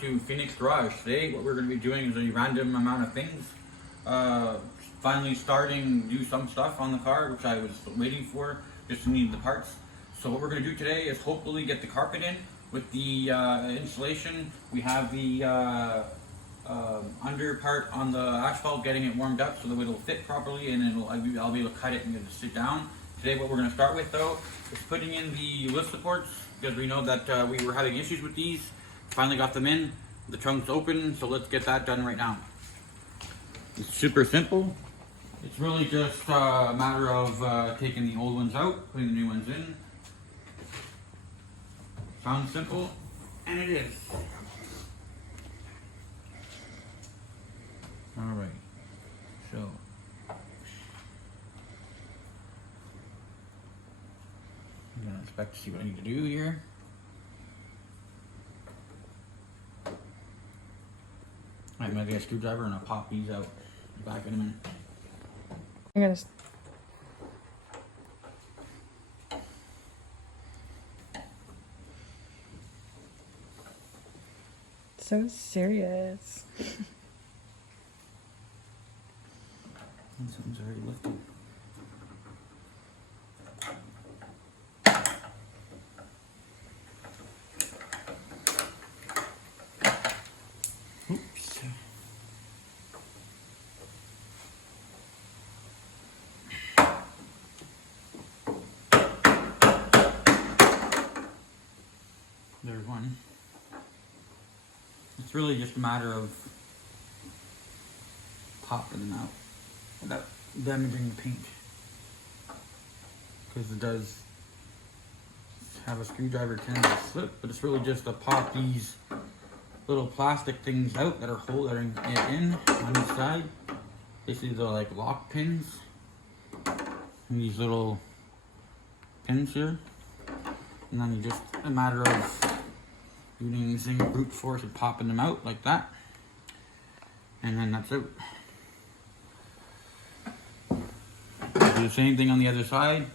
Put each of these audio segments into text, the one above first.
to Phoenix Garage. Today what we're going to be doing is a random amount of things. Finally starting to do some stuff on the car, which I was waiting for, just to need the parts. So what we're going to do today is hopefully get the carpet in with the insulation. We have the under part on the asphalt, getting it warmed up so that it'll fit properly, and I'll be able to cut it and get it to sit down. Today what we're going to start with though is putting in the lift supports, because we know that we were having issues with these. Finally got them in, the trunk's open, so let's get that done right now. It's super simple. It's really just a matter of taking the old ones out, putting the new ones in. Sounds simple, and it is. Alright, so I'm gonna expect to see what I need to do here. I'm gonna get a screwdriver and I'll pop these out back in a minute. I'm gonna. So serious. Something's already lifted. Oops. There's one. It's really just a matter of popping them out without damaging the paint, because it does have a screwdriver kind of slip, but it's really just to pop these little plastic things out that are holding it in on each side. Basically they're like lock pins, and these little pins here, and then you just a matter of using brute force and popping them out like that, and then that's it. I'll do the same thing on the other side,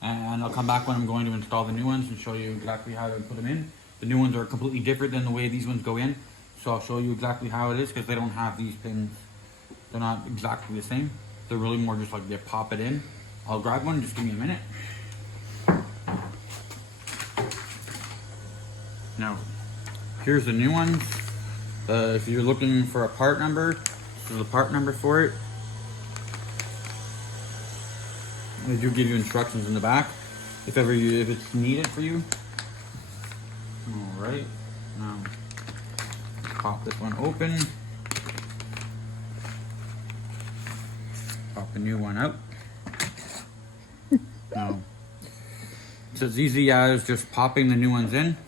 and I'll come back when I'm going to install the new ones and show you exactly how to put them in. The new ones are completely different than the way these ones go in, so I'll show you exactly how it is, because they don't have these pins. They're not exactly the same. They're really more just like they pop it in. I'll grab one, just give me a minute. Now, here's the new ones. If you're looking for a part number, this is the part number for it. They do give you instructions in the back, if it's needed for you. All right, now pop this one open. Pop the new one out. Now, it's as easy as just popping the new ones in.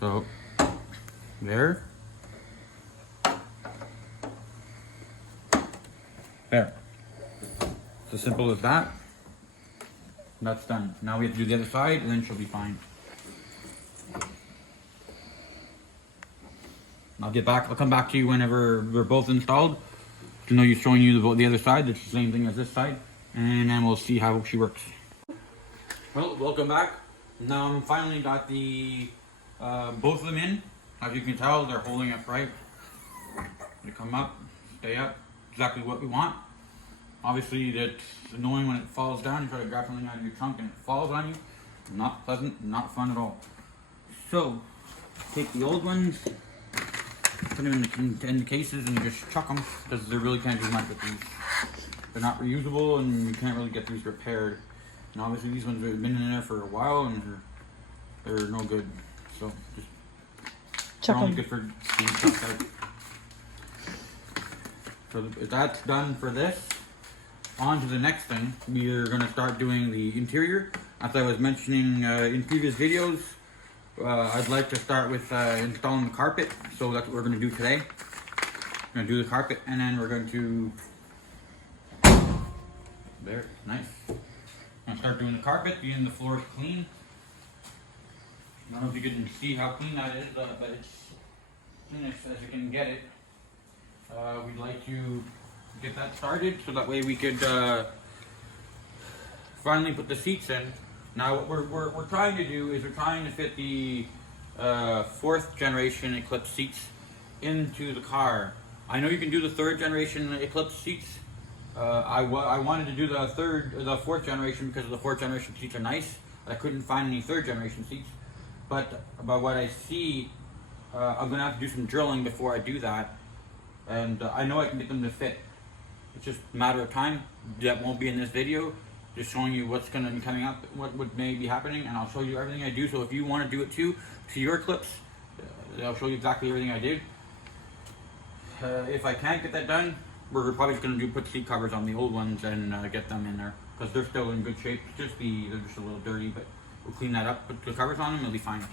So, there. There. It's as simple as that. That's done. Now we have to do the other side, and then she'll be fine. I'll come back to you whenever we're both installed. To know you're showing you the other side. It's the same thing as this side. And then we'll see how she works. Well, welcome back. Now I'm finally got the both of them in. As you can tell, they're holding up right. They come up, stay up, exactly what we want. Obviously, it's annoying when it falls down. You try to grab something out of your trunk and it falls on you. Not pleasant, not fun at all. So, take the old ones, put them in the cases, and just chuck them, because they really can't do much with these. They're not reusable, and you can't really get these repaired. And obviously, these ones have been in there for a while, and they're no good. So, just chuck they're only them. good for being chucked out. So, if that's done for this, on to the next thing. We are going to start doing the interior. As I was mentioning in previous videos, I'd like to start with installing the carpet. So that's what we're going to do today. We're going to do the carpet, and then we're going to... There, nice. I'm going to start doing the carpet, getting the floors clean. I don't know if you can see how clean that is, but it's clean as you can get it. We'd like to get that started, so that way we could finally put the seats in. Now what we're trying to do is we're trying to fit the 4th generation Eclipse seats into the car. I know you can do the 3rd generation Eclipse seats. I wanted to do the 4th generation because the 4th generation seats are nice. I couldn't find any 3rd generation seats. But by what I see, I'm going to have to do some drilling before I do that. And I know I can get them to fit. It's just a matter of time. That won't be in this video. Just showing you what's going to be coming up, what may be happening, and I'll show you everything I do. So if you want to do it too, to your Eclipse, I'll show you exactly everything I did. If I can't get that done, we're probably just going to put seat covers on the old ones and get them in there, because they're still in good shape. They're just a little dirty, but we'll clean that up, put the covers on them, it'll be fine.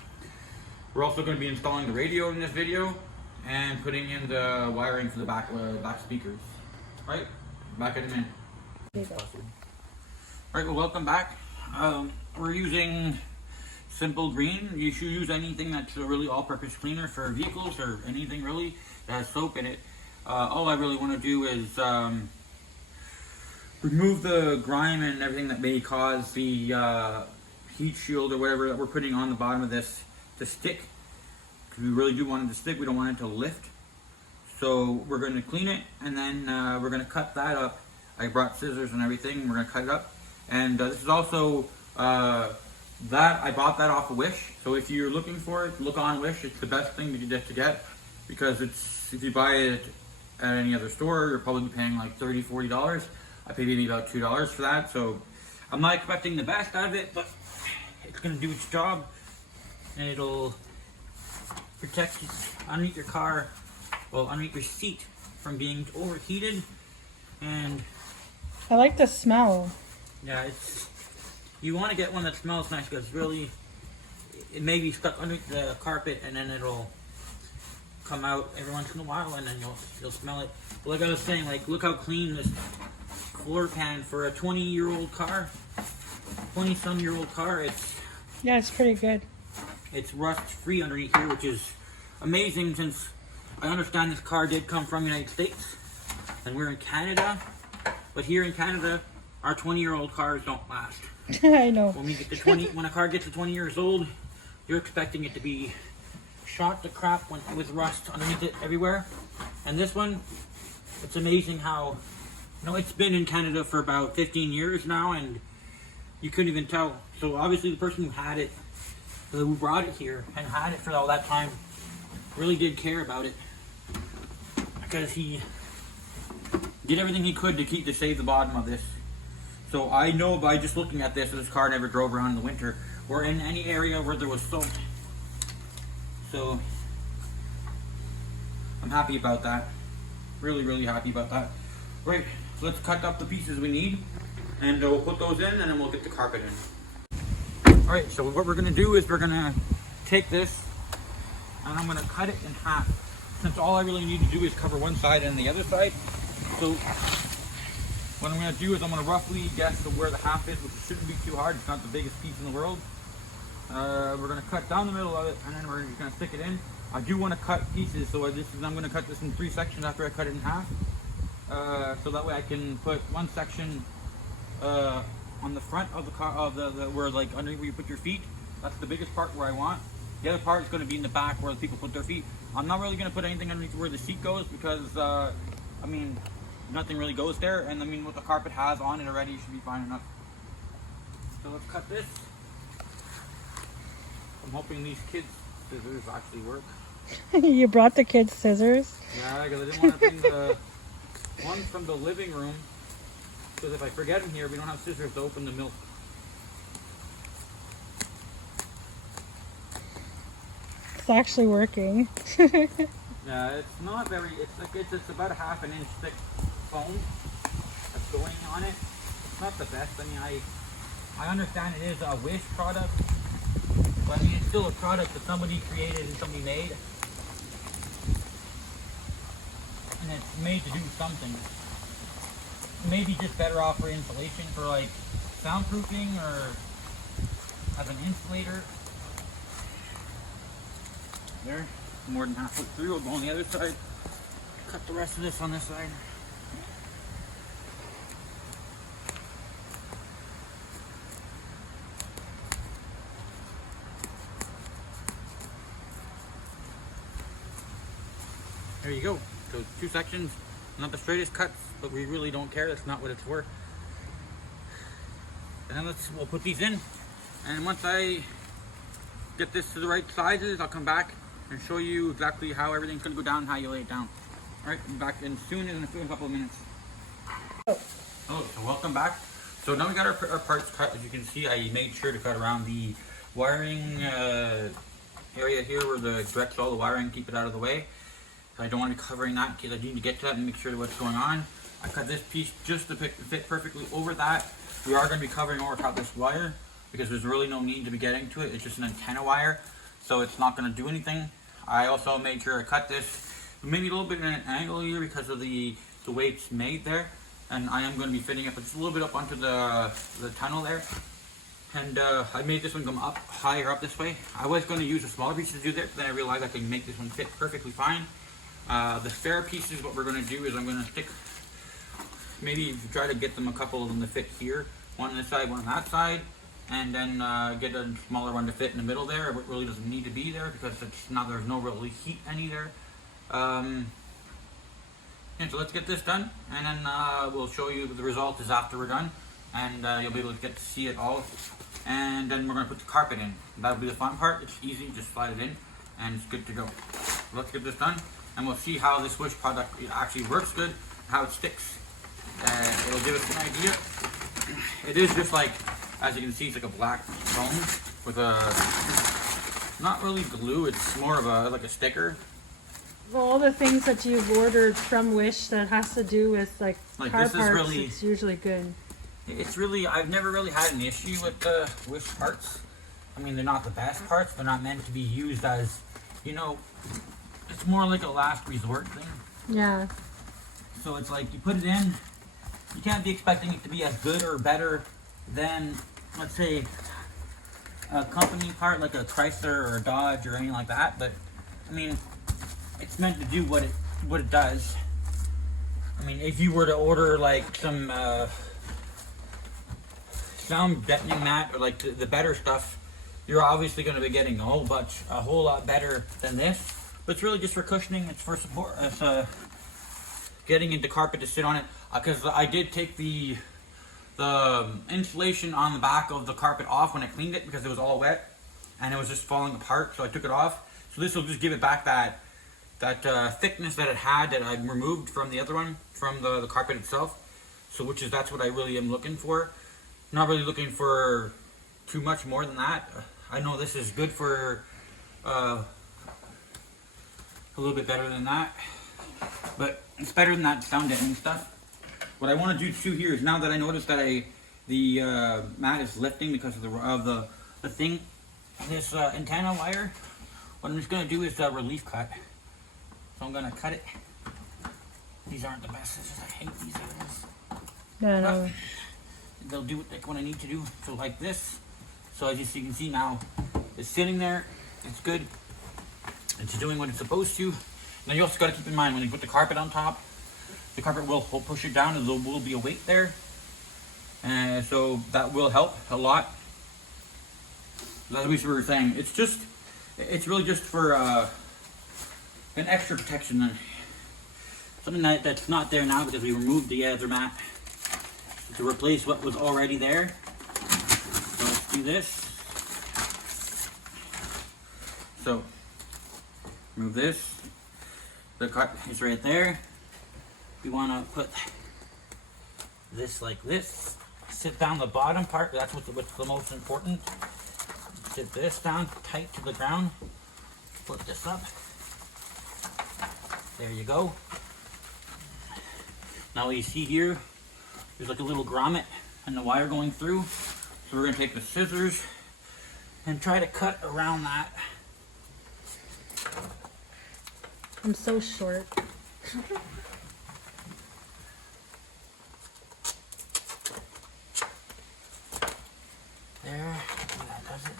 We're also going to be installing the radio in this video and putting in the wiring for the back speakers. Right? Back at a minute. Alright, well, welcome back. We're using simple green. You should use anything that's a really all-purpose cleaner for vehicles or anything really that has soap in it. All I really want to do is remove the grime and everything that may cause the heat shield or whatever that we're putting on the bottom of this to stick. Because we really do want it to stick. We don't want it to lift. So we're going to clean it, and then we're going to cut that up. I brought scissors and everything. We're going to cut it up. And this is also I bought that off of Wish. So if you're looking for it, look on Wish. It's the best thing to get, because it's, if you buy it at any other store, you're probably paying like $30, $40. I paid maybe about $2 for that. So I'm not expecting the best out of it, but it's going to do its job, and it'll protect you underneath your car, well, underneath your seat, from being overheated. And I like the smell. yeah, you want to get one that smells nice, because really it may be stuck under the carpet, and then it'll come out every once in a while, and then you'll smell it. But like I was saying, like, look how clean this floor pan for a 20-year-old car, 20-some-year-old car. It's pretty good. It's rust free underneath here, which is amazing, since I understand this car did come from the United States and we're in Canada. But here in Canada, our 20-year-old cars don't last. I know. When a car gets to 20 years old, you're expecting it to be shot to crap with rust underneath it everywhere. And this one, it's amazing how, it's been in Canada for about 15 years now, and you couldn't even tell. So obviously the person who brought it here and had it for all that time really did care about it, because he did everything he could to save the bottom of this. So I know by just looking at this car never drove around in the winter or in any area where there was soap. So I'm happy about that. Really, really happy about that. Right, so let's cut up the pieces we need, and we'll put those in, and then we'll get the carpet in. Alright, so what we're going to do is we're going to take this, and I'm going to cut it in half, since all I really need to do is cover one side and the other side. So what I'm going to do is I'm going to roughly guess where the half is, which shouldn't be too hard. It's not the biggest piece in the world. We're going to cut down the middle of it, and then we're just going to stick it in. I do want to cut pieces, so I'm going to cut this in 3 sections after I cut it in half. So that way I can put one section on the front of the car, where, like, underneath where you put your feet. That's the biggest part where I want. The other part is going to be in the back where the people put their feet. I'm not really going to put anything underneath where the seat goes, because nothing really goes there, and what the carpet has on it already should be fine enough. So let's cut this. I'm hoping these kids' scissors actually work. You brought the kids' scissors? Yeah, because I didn't want to bring the one from the living room, because if I forget them here, we don't have scissors to open the milk. It's actually working. Yeah, it's not very, it's about a ½ an inch thick foam that's going on it. It's not the best. I understand it is a Wish product, but it's still a product that somebody created and somebody made. And it's made to do something. Maybe just better off for insulation, for like soundproofing, or as an insulator. There, more than halfway through. We'll go on the other side. Cut the rest of this on this side. there you go. So 2 sections, not the straightest cuts, but we really don't care. That's not what it's for. And then we'll put these in. And once I get this to the right sizes, I'll come back and show you exactly how everything's gonna go down and how you lay it down. All right, I'm back in a couple of minutes. Oh, so welcome back. So now we got our parts cut. As you can see, I made sure to cut around the wiring area here where the directs all the wiring, keep it out of the way. I don't want to be covering that in case I need to get to that and make sure what's going on. I cut this piece just to fit perfectly over that. We are going to be covering over top this wire because there's really no need to be getting to it. It's just an antenna wire, so it's not going to do anything. I also made sure I cut this maybe a little bit in an angle here because of the way it's made there. And I am going to be fitting it just a little bit up onto the tunnel there. And I made this one come up higher up this way. I was going to use a smaller piece to do that, but then I realized I can make this one fit perfectly fine. The spare pieces, what we're going to do is I'm going to stick, maybe try to get them a couple of them to fit here. One on this side, one on that side. And then get a smaller one to fit in the middle there. It really doesn't need to be there because there's no really heat any there. Yeah, so let's get this done, and then we'll show you the result is after we're done, and you'll be able to get to see it all. And then we're going to put the carpet in. That'll be the fun part. It's easy, just slide it in, and it's good to go. So let's get this done, and we'll see how this Wish product actually works good, how it sticks. It'll give us an idea. It is just like, as you can see, it's like a black foam with a, not really glue, it's more of a, like a sticker. Well, all the things that you've ordered from Wish that has to do with like car this is parts, really, it's usually good. It's really, I've never really had an issue with the Wish parts. I mean, they're not the best parts. They're not meant to be used as, you know, it's more like a last resort thing. Yeah. So it's like you put it in, you can't be expecting it to be as good or better than, let's say, a company part like a Chrysler or a Dodge or anything like that. But I mean, it's meant to do what it does. I mean, if you were to order like some sound deadening mat or like the better stuff, you're obviously going to be getting a whole lot better than this. But it's really just for cushioning. It's for support. It's getting into carpet to sit on it. Because I did take the insulation on the back of the carpet off when I cleaned it because it was all wet and it was just falling apart. So I took it off. So this will just give it back that thickness that it had that I removed from the other one, from the carpet itself. So that's what I really am looking for. Not really looking for too much more than that. I know this is good for a little bit better than that, but it's better than that sound deadening stuff. What I want to do too here is, now that I noticed that the mat is lifting because of the thing, this antenna wire, what I'm just going to do is a relief cut. So I'm going to cut it. These aren't the best scissors. I hate these scissors. No, no. They'll do what I need to do. So like this. So as you can see now, it's sitting there. It's good. It's doing what it's supposed to. Now you also got to keep in mind, when you put the carpet on top, the carpet will push it down and there will be a weight there. So that will help a lot. As we were saying, it's really just for an extra protection. Something that's not there now because we removed the other mat to replace what was already there. So let's do this. So remove this. The cut is right there. We want to put this like this. Sit down the bottom part. That's what's the most important. Sit this down tight to the ground. Flip this up. There you go. Now what you see here, there's like a little grommet and the wire going through. So we're going to take the scissors and try to cut around that. I'm so short. There, that does it.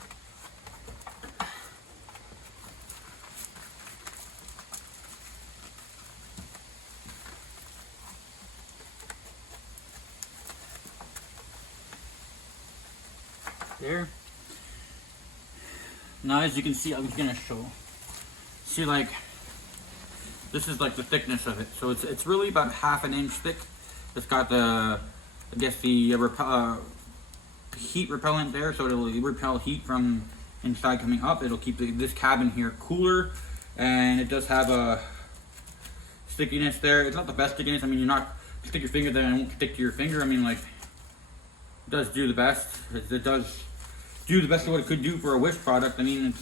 There. Now as you can see, I was gonna show. See, like This is like the thickness of it. So it's really about half an inch thick. It's got the, I guess the heat repellent there, so it'll repel heat from inside coming up. It'll keep this cabin here cooler, and it does have a stickiness there. It's not the best stickiness. I mean, you're not stick your finger there and it won't stick to your finger. I mean, like, it does do the best. It does do the best of what it could do for a Wish product. I mean,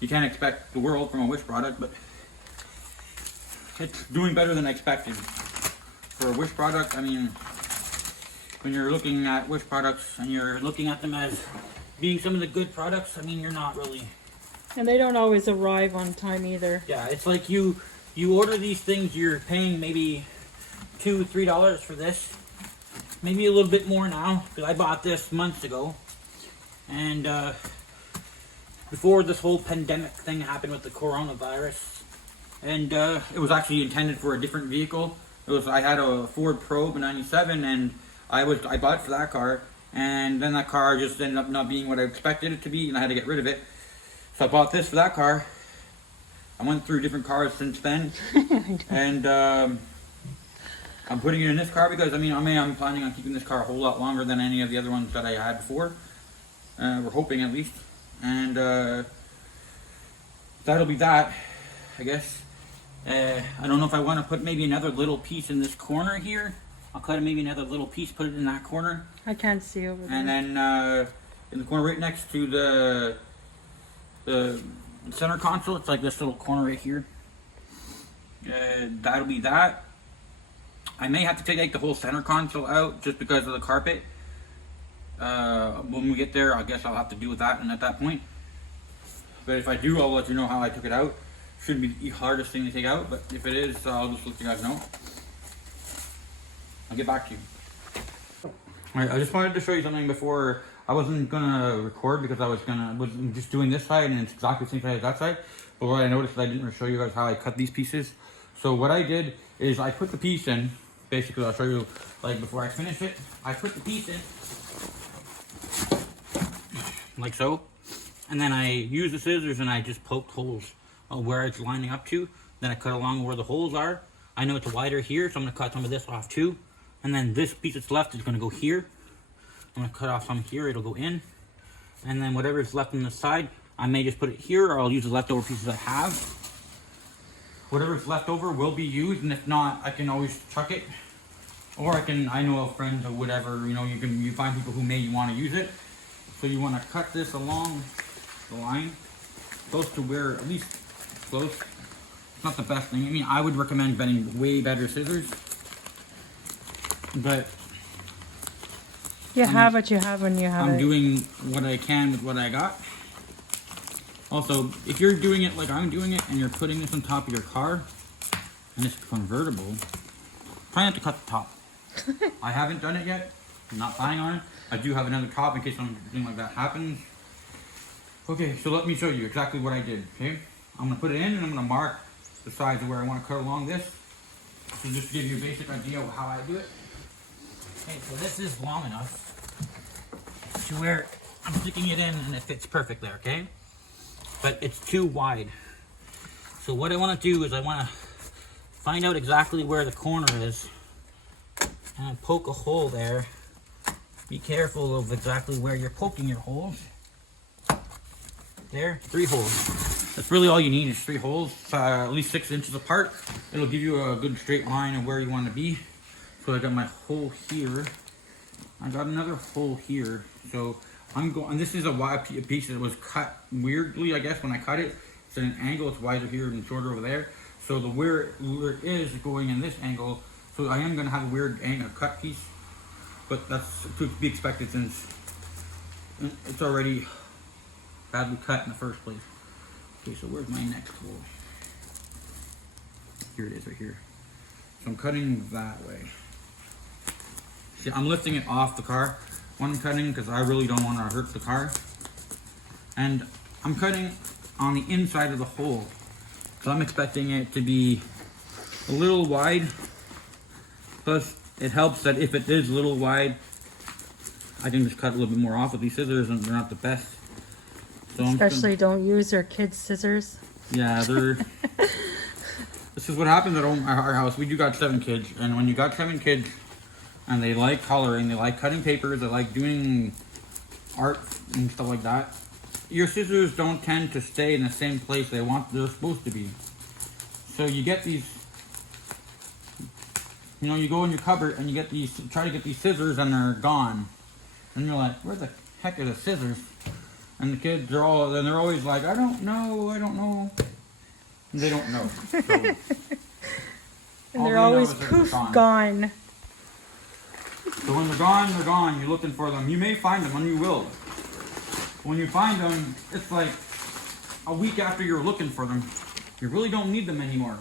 you can't expect the world from a Wish product, but it's doing better than I expected. For a Wish product, I mean, when you're looking at Wish products and you're looking at them as being some of the good products, I mean, you're not really. And they don't always arrive on time either. Yeah, it's like you order these things, you're paying maybe $2-3 for this. Maybe a little bit more now, because I bought this months ago. And before this whole pandemic thing happened with the coronavirus. And it was actually intended for a different vehicle. I had a Ford Probe in '97, and I bought it for that car, and then that car just ended up not being what I expected it to be, and I had to get rid of it. So I bought this for that car. I went through different cars since then, and I'm putting it in this car because I mean I'm planning on keeping this car a whole lot longer than any of the other ones that I had before. We're hoping at least, and that'll be that, I guess. I don't know if I want to put maybe another little piece in this corner here. I'll cut maybe another little piece, put it in that corner. I can't see over there. And then in the corner right next to the center console, it's like this little corner right here. That'll be that. I may have to take the whole center console out just because of the carpet. When we get there, I guess I'll have to deal with that, and at that point. But if I do, I'll let you know how I took it out. Shouldn't be the hardest thing to take out, but if it is, I'll just let you guys know. I'll get back to you. Alright, I just wanted to show you something before. I wasn't gonna record because I was just doing this side, and it's exactly the same side as that side. But what I noticed is I didn't show you guys how I cut these pieces. So what I did is I put the piece in. Basically, I'll show you like before I finish it. I put the piece in like so, and then I use the scissors and I just poked holes where it's lining up to. Then I cut along where the holes are. I know it's wider here, so I'm gonna cut some of this off too. And then this piece that's left is gonna go here. I'm gonna cut off some here, it'll go in. And then whatever is left on the side, I may just put it here, or I'll use the leftover pieces I have. Whatever's left over will be used, and if not, I can always chuck it. Or I know of friends or whatever, you know, you find people who may want to use it. So you want to cut this along the line, close to where, at least close. It's not the best thing. I mean, I would recommend getting way better scissors. But you have what you have when you have it. I'm doing what I can with what I got. Also, if you're doing it like I'm doing it, and you're putting this on top of your car, and it's convertible, try not to cut the top. I haven't done it yet. I'm not planning on it. I do have another top in case something like that happens. Okay, so let me show you exactly what I did, okay? I'm gonna put it in, and I'm gonna mark the size of where I want to cut along this. So just to give you a basic idea of how I do it. Okay, so this is long enough to where I'm sticking it in and it fits perfect there, okay? But it's too wide. So what I want to do is I want to find out exactly where the corner is and poke a hole there. Be careful of exactly where you're poking your holes. There, 3 holes. That's really all you need is 3 holes, at least 6 inches apart. It'll give you a good straight line of where you want to be. So I got my hole here. I got another hole here. So I'm going, and this is a piece that was cut weirdly, I guess, when I cut it. It's at an angle, it's wider here and shorter over there. So the where it is going in this angle, so I am going to have a weird angle cut piece. But that's to be expected since it's already badly cut in the first place. Okay, so where's my next hole? Here it is, right here. So I'm cutting that way. See, I'm lifting it off the car when I'm cutting because I really don't want to hurt the car. And I'm cutting on the inside of the hole. So I'm expecting it to be a little wide. Plus, it helps that if it is a little wide, I can just cut a little bit more off with these scissors, and they're not the best. So especially don't use your kids' scissors. Yeah, they're This is what happens at our house. We do got 7 kids, and when you got 7 kids, and they like coloring, they like cutting papers, they like doing art and stuff like that, your scissors don't tend to stay in the same place they're supposed to be. So you get these, you know, you go in your cupboard and you get these, try to get these scissors and they're gone. And you're like, where the heck are the scissors? And the kids are always like, I don't know. And they don't know. So, and they're always poof, gone. So when they're gone, they're gone. You're looking for them. You may find them, and you will. When you find them, it's like a week after you're looking for them. You really don't need them anymore.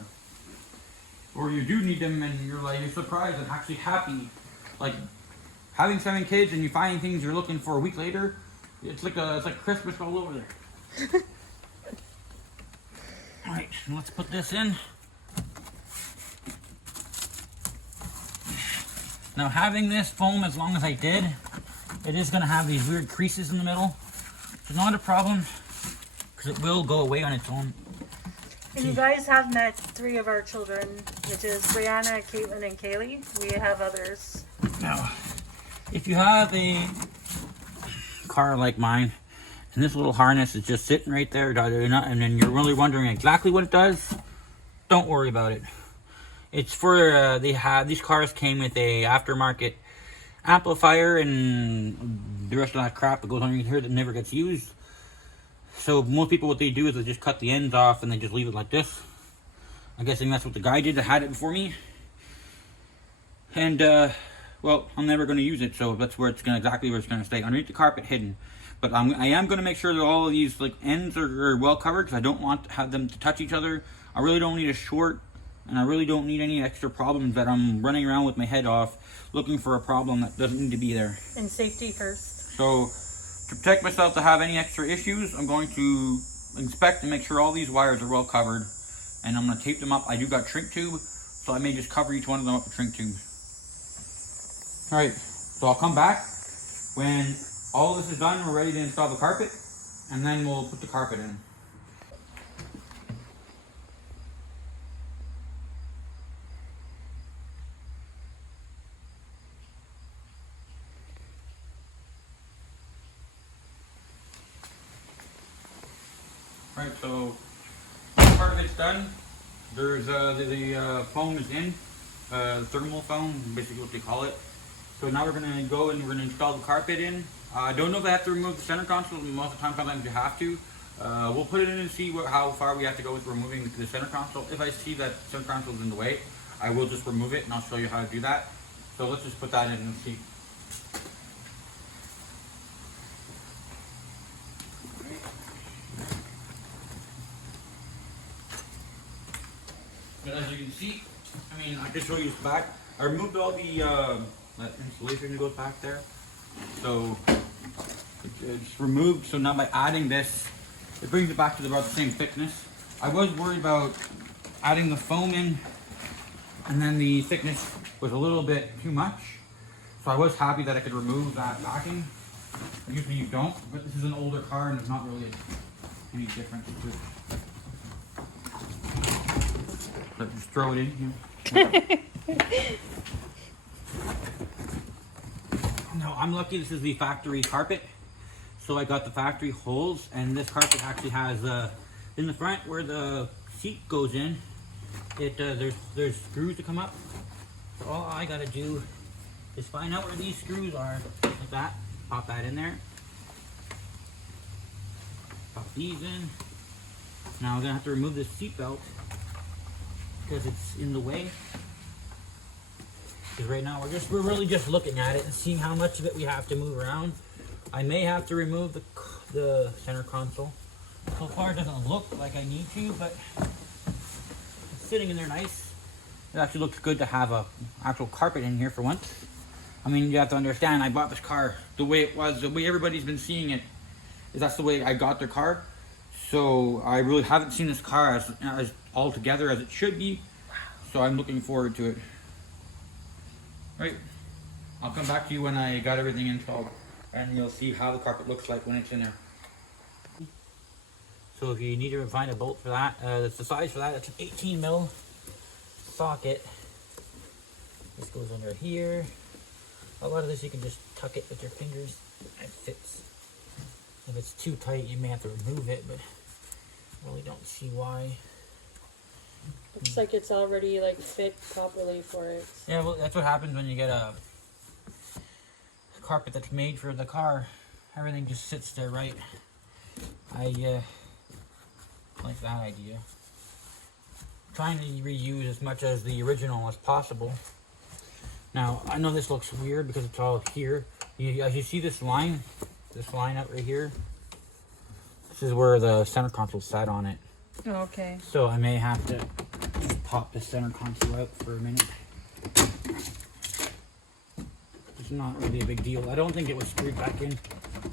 Or you do need them, and you're surprised and actually happy. Like having 7 kids and you finding things you're looking for a week later. It's like Christmas all over there. All right, let's put this in. Now, having this foam as long as I did, it is going to have these weird creases in the middle. It's not a problem because it will go away on its own. And you guys have met 3 of our children, which is Brianna, Caitlin, and Kaylee. We have others. Now, if you have a car like mine, and this little harness is just sitting right there, and then you're really wondering exactly what it does, don't worry about it. It's for, these cars came with a aftermarket amplifier and the rest of that crap that goes on here that never gets used. So most people, what they do is they just cut the ends off and they just leave it like this. I'm guessing that's what the guy did that had it before me. And, well, I'm never going to use it, so that's where exactly where it's going to stay, underneath the carpet, hidden. But I am going to make sure that all of these ends are well covered because I don't want to have them to touch each other. I really don't need a short, and I really don't need any extra problems that I'm running around with my head off looking for a problem that doesn't need to be there. And safety first. So to protect myself to have any extra issues, I'm going to inspect and make sure all these wires are well covered, and I'm going to tape them up. I do got shrink tube, so I may just cover each one of them up with shrink tube. Alright, so I'll come back when all this is done. We're ready to install the carpet, and then we'll put the carpet in. Alright, so part of it's done. There's the foam is in, thermal foam, basically what they call it. So now we're gonna go and we're gonna install the carpet in. I don't know if I have to remove the center console. Most of the time, sometimes you have to. We'll put it in and see how far we have to go with removing the center console. If I see that center console is in the way, I will just remove it and I'll show you how to do that. So let's just put that in and see. But as you can see, I mean, I can show you the back. I removed all the that insulation that goes back there. So it's removed. So now by adding this, it brings it back to about the same thickness. I was worried about adding the foam in and then the thickness was a little bit too much. So I was happy that I could remove that backing. Usually you don't, but this is an older car and there's not really any difference to it. But just throw it in here. No, I'm lucky this is the factory carpet. So I got the factory holes, and this carpet actually has in the front where the seat goes in, there's screws to come up. So all I gotta do is find out where these screws are, like that. Pop that in there. Pop these in. Now I'm gonna have to remove this seat belt because it's in the way. Because right now we're really just looking at it and seeing how much of it we have to move around. I may have to remove the center console. So far it doesn't look like I need to, but it's sitting in there nice. It actually looks good to have a actual carpet in here for once. I mean, you have to understand, I bought this car the way it was, the way everybody's been seeing it, is that's the way I got their car. So I really haven't seen this car as all together as it should be. So I'm looking forward to it. Right, I'll come back to you when I got everything installed, and you'll see how the carpet looks like when it's in there. So if you need to find a bolt for that, that's the size for that. It's an 18 mil socket. This goes under here. A lot of this you can just tuck it with your fingers. It fits. If it's too tight, you may have to remove it, but I really don't see why. Looks like it's already like fit properly for it. Yeah, well, that's what happens when you get a carpet that's made for the car. Everything just sits there right. I like that idea. Trying to reuse as much as the original as possible. Now, I know this looks weird because it's all here. As you see this line up right here, this is where the center console sat on it. Oh, okay. So I may have to just pop the center console out for a minute. It's not really a big deal. I don't think it was screwed back in.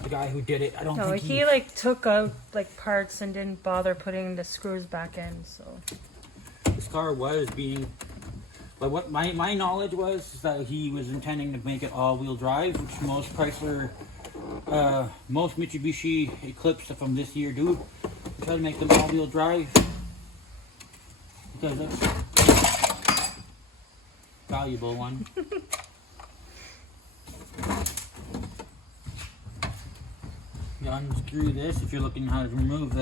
The guy who did it, I don't think he like took out like parts and didn't bother putting the screws back in, so. This car was being, but what my knowledge was is that he was intending to make it all-wheel drive, which most Chrysler, most Mitsubishi Eclipse from this year do. Try to make them all-wheel drive because that's a valuable one. You unscrew this if you're looking how to remove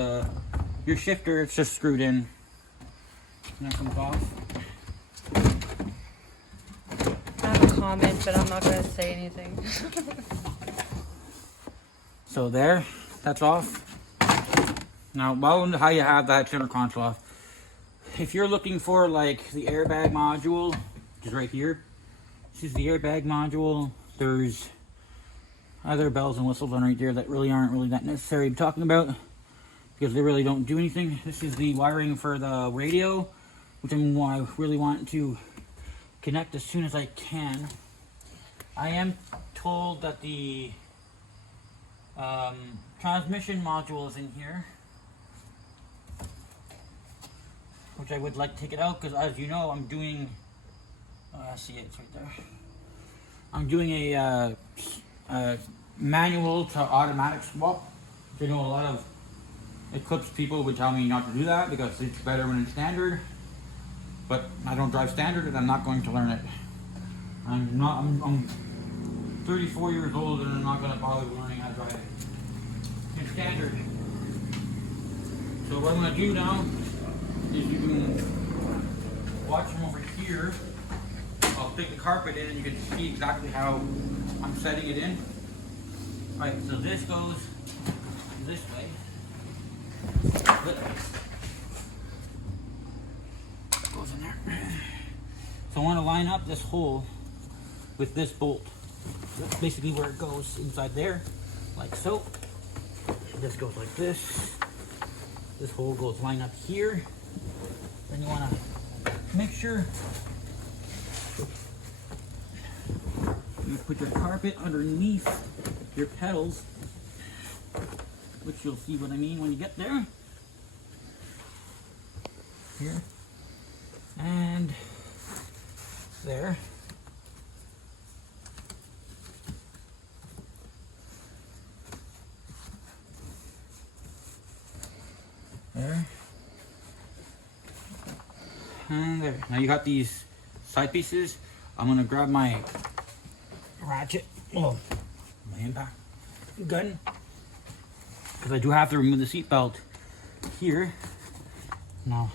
your shifter. It's just screwed in. And that comes off. I have a comment, but I'm not going to say anything. So there, that's off. Now, while how you have that center console off, if you're looking for like the airbag module, which is right here, this is the airbag module. There's other bells and whistles on right there that really aren't really that necessary to be talking about because they really don't do anything. This is the wiring for the radio, which I really want to connect as soon as I can. I am told that the transmission module is in here, which I would like to take it out because, as you know, I'm doing. I see it, it's right there. I'm doing a manual to automatic swap. You know, a lot of Eclipse people would tell me not to do that because it's better when it's standard. But I don't drive standard, and I'm not going to learn it. I'm 34 years old, and I'm not going to bother learning how to drive it in standard. So what I'm going to do now is you can watch from over here. I'll stick the carpet in and you can see exactly how I'm setting it in. Alright, so this goes this way. Goes in there. So I want to line up this hole with this bolt. That's basically where it goes, inside there, like so. This goes like this. This hole goes line up here. Then you want to make sure you put your carpet underneath your pedals, which you'll see what I mean when you get there. Here. And there. There. And there. Now you got these side pieces. I'm gonna grab my ratchet, my impact gun, because I do have to remove the seat belt here. Now,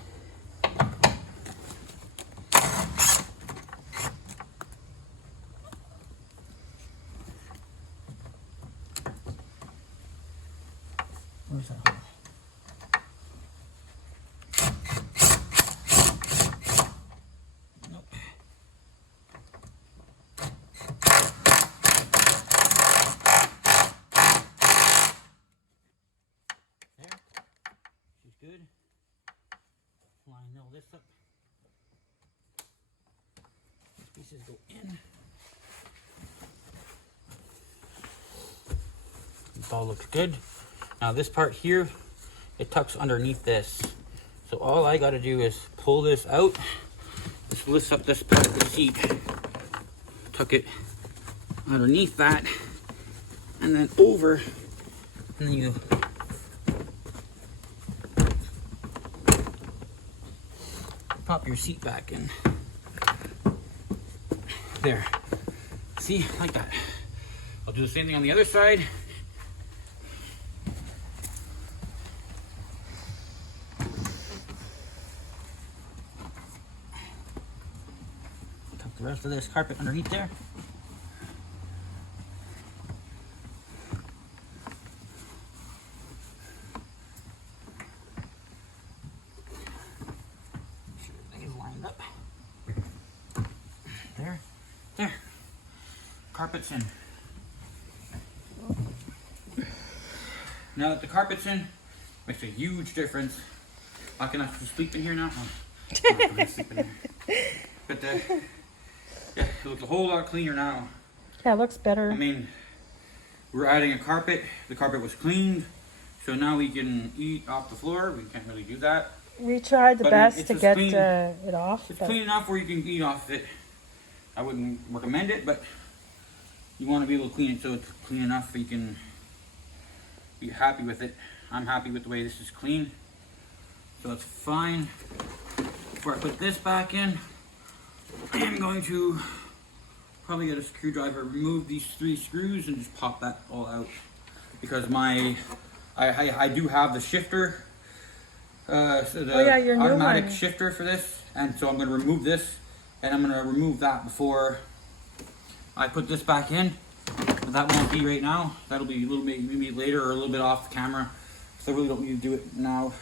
where's that hole? Nope. There. She's good. Line all this up. These pieces go in. This all looks good. Now this part here, it tucks underneath this. So all I gotta do is pull this out. Just lift up this part of the seat. Tuck it underneath that. And then over. And then you pop your seat back in. There. See, like that. I'll do the same thing on the other side. Tuck the rest of this carpet underneath there. There. Carpet's in. Now that the carpet's in, makes a huge difference. I can actually sleep in here now. Oh, I'm gonna sleep in here. But yeah, it looks a whole lot cleaner now. Yeah, it looks better. I mean, we're adding a carpet. The carpet was cleaned, so now we can eat off the floor. We can't really do that. We tried the But best to it's get clean. it off. It's clean enough where you can eat off it. I wouldn't recommend it, but you want to be able to clean it so it's clean enough that you can be happy with it. I'm happy with the way this is clean, so it's fine. Before I put this back in, I am going to probably get a screwdriver, remove these 3 screws, and just pop that all out, because I do have the shifter, so the automatic shifter for this, and so I'm going to remove this. And I'm going to remove that before I put this back in. But that won't be right now. That'll be a little bit maybe later or a little bit off the camera. So I really don't need to do it now.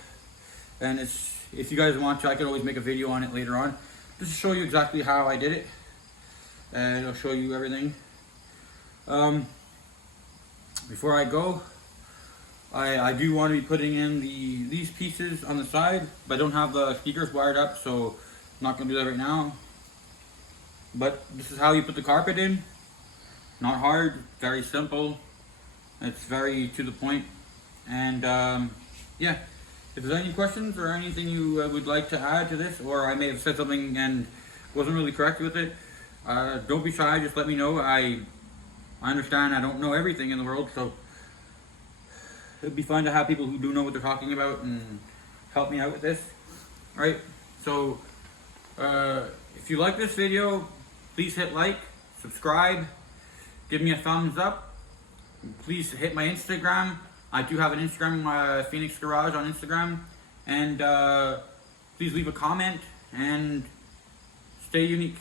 And if you guys want to, I could always make a video on it later on. Just to show you exactly how I did it. And I'll show you everything. Before I go, I do want to be putting in these pieces on the side. But I don't have the speakers wired up, so I'm not going to do that right now. But this is how you put the carpet in. Not hard, very simple. It's very to the point. And yeah, if there's any questions or anything you would like to add to this, or I may have said something and wasn't really correct with it, don't be shy, just let me know. I understand I don't know everything in the world, so it'd be fun to have people who do know what they're talking about and help me out with this. Right? So if you like this video, please hit like, subscribe, give me a thumbs up. Please hit my Instagram. I do have an Instagram, Phoenix Garage on Instagram. And please leave a comment and stay unique.